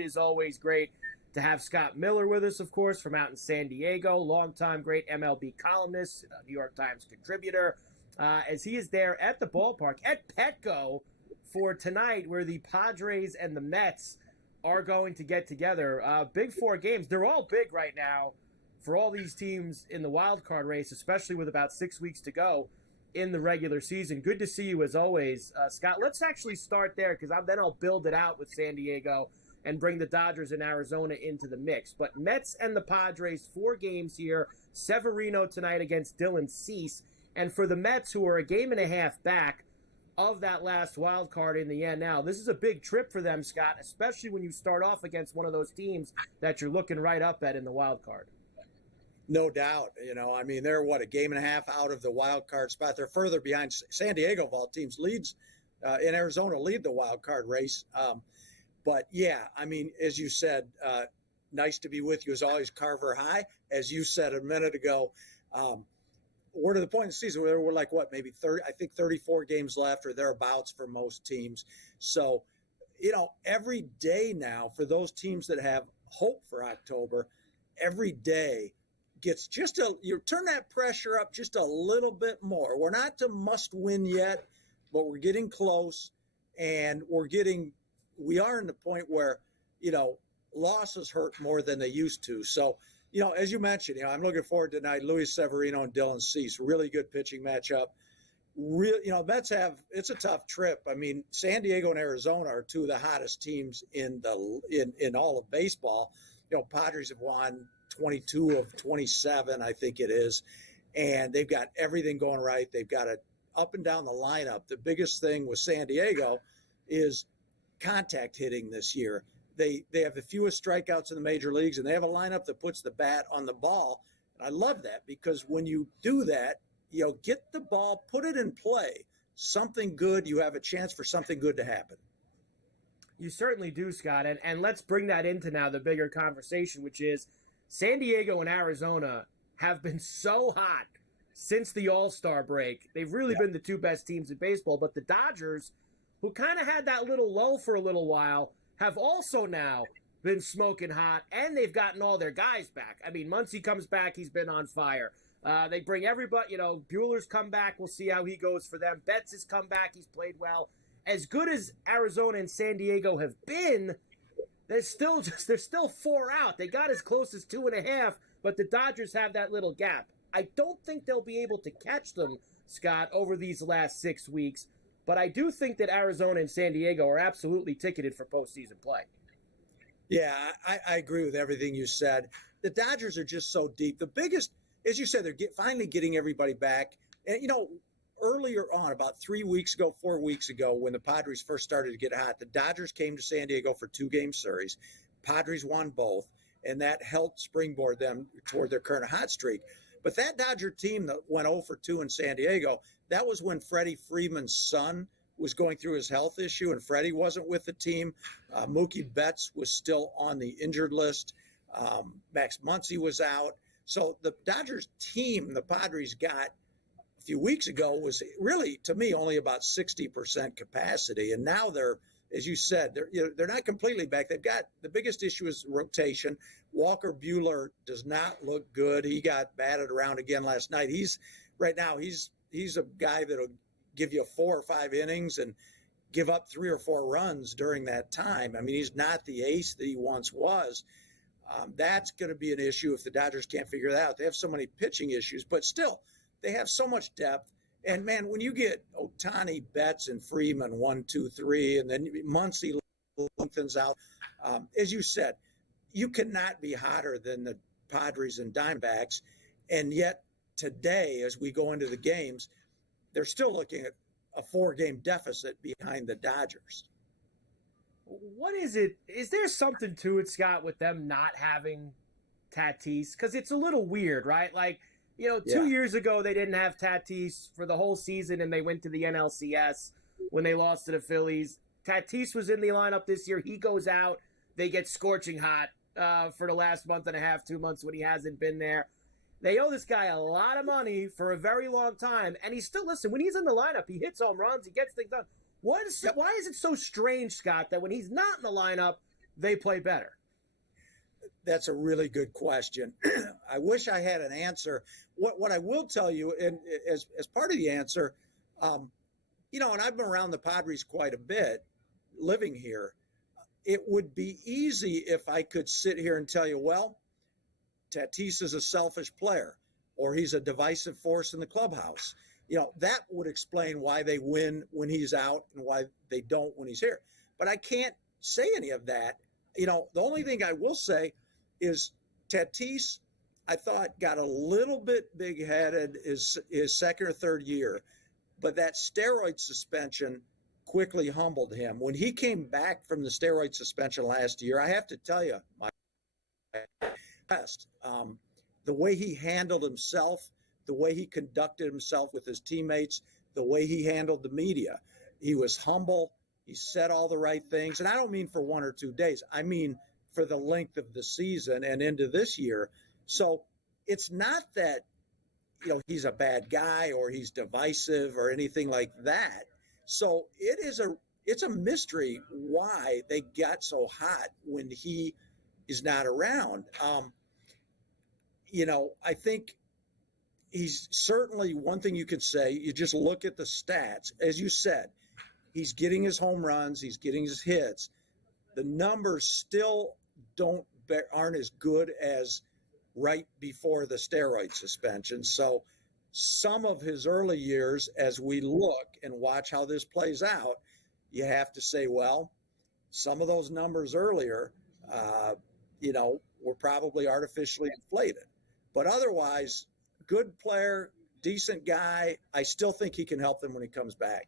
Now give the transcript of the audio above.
It is always great to have Scott Miller with us, of course, from out in San Diego, longtime great MLB columnist, New York Times contributor, as he is there at the ballpark at Petco for tonight, where the Padres and the Mets are going to get together. Big four games. They're all big right now for all these teams in the wildcard race, especially with about 6 weeks to go in the regular season. Good to see you as always, Scott. Let's actually start there, because then I'll build it out with San Diego and bring the Dodgers and Arizona into the mix. But Mets and the Padres, 4 games here. Severino tonight against Dylan Cease. And for the Mets, who are a game and a half back of that last wild card in the end now, this is a big trip for them, Scott, especially when you start off against one of those teams that you're looking right up at in the wild card. No doubt. I mean, they're, a game and a half out of the wild card spot. They're further behind. San Diego, of all teams, leads in Arizona, lead the wild card race. But, yeah, I mean, as you said, nice to be with you as always, Carver High. As you said a minute ago, we're to the point in the season where we're like, maybe 30, I think 34 games left or thereabouts for most teams. So, every day now for those teams that have hope for October, every day gets you turn that pressure up just a little bit more. We're not to must win yet, but we're getting close, and we are in the point where, losses hurt more than they used to. So, as you mentioned, I'm looking forward to tonight. Luis Severino and Dylan Cease, really good pitching matchup. Mets it's a tough trip. I mean, San Diego and Arizona are 2 of the hottest teams in all of baseball. Padres have won 22 of 27, I think it is, and they've got everything going right. They've got it up and down the lineup. The biggest thing with San Diego is contact hitting this year. They have the fewest strikeouts in the major leagues, and they have a lineup that puts the bat on the ball. And I love that, because when you do that, get the ball, put it in play, something good, you have a chance for something good to happen. You certainly do, Scott. And let's bring that into now the bigger conversation, which is San Diego and Arizona have been so hot since the All-Star break. They've really been the 2 best teams in baseball. But the Dodgers, who kind of had that little lull for a little while, have also now been smoking hot, and they've gotten all their guys back. I mean, Muncy comes back. He's been on fire. They bring everybody, Buehler's come back. We'll see how he goes for them. Betts has come back. He's played well. As good as Arizona and San Diego have been, they're still 4 out. They got as close as 2.5, but the Dodgers have that little gap. I don't think they'll be able to catch them, Scott, over these last 6 weeks. But I do think that Arizona and San Diego are absolutely ticketed for postseason play. Yeah, I agree with everything you said. The Dodgers are just so deep. The biggest, as you said, they're finally getting everybody back. And, earlier on, about 4 weeks ago, when the Padres first started to get hot, the Dodgers came to San Diego for 2-game series. Padres won both, and that helped springboard them toward their current hot streak. But that Dodger team that went 0 for 2 in San Diego, that was when Freddie Freeman's son was going through his health issue, and Freddie wasn't with the team. Mookie Betts was still on the injured list. Max Muncy was out. So the Dodgers team the Padres got a few weeks ago was really, to me, only about 60% capacity. And now they're, as you said, they're not completely back. They've got, the biggest issue is rotation. Walker Buehler does not look good. He got batted around again last night. He's a guy that'll give you 4 or 5 innings and give up 3 or 4 runs during that time. I mean, he's not the ace that he once was. That's going to be an issue if the Dodgers can't figure that out. They have so many pitching issues, but still, they have so much depth. And, man, when you get Ohtani, Betts, and Freeman 1, 2, 3, and then Muncy lengthens out, as you said, you cannot be hotter than the Padres and Diamondbacks. And yet today, as we go into the games, they're still looking at a 4-game deficit behind the Dodgers. What is it? Is there something to it, Scott, with them not having Tatis? Because it's a little weird, right? Like, 2 years ago, they didn't have Tatis for the whole season, and they went to the NLCS when they lost to the Phillies. Tatis was in the lineup this year. He goes out. They get scorching hot for the last month and a half, 2 months when he hasn't been there. They owe this guy a lot of money for a very long time, and he's still, listen, when he's in the lineup, he hits home runs, he gets things done. Why is it so strange, Scott, that when he's not in the lineup, they play better? That's a really good question. I wish I had an answer. What I will tell you, and as part of the answer, and I've been around the Padres quite a bit, living here. It would be easy if I could sit here and tell you, well, Tatis is a selfish player, or he's a divisive force in the clubhouse. That would explain why they win when he's out and why they don't when he's here. But I can't say any of that. The only thing I will say is Tatis, I thought, got a little bit big-headed his second or third year, but that steroid suspension quickly humbled him. When he came back from the steroid suspension last year, I have to tell you, my best, the way he handled himself, the way he conducted himself with his teammates, the way he handled the media. He was humble. He said all the right things. And I don't mean for 1 or 2 days. I mean for the length of the season and into this year. So it's not that, he's a bad guy or he's divisive or anything like that. So it's a mystery why they got so hot when he is not around. I think he's certainly, one thing you could say, you just look at the stats. As you said, he's getting his home runs, he's getting his hits. The numbers still aren't as good as right before the steroid suspension. So some of his early years, as we look and watch how this plays out, you have to say, well, some of those numbers earlier, were probably artificially inflated. But otherwise, good player, decent guy. I still think he can help them when he comes back.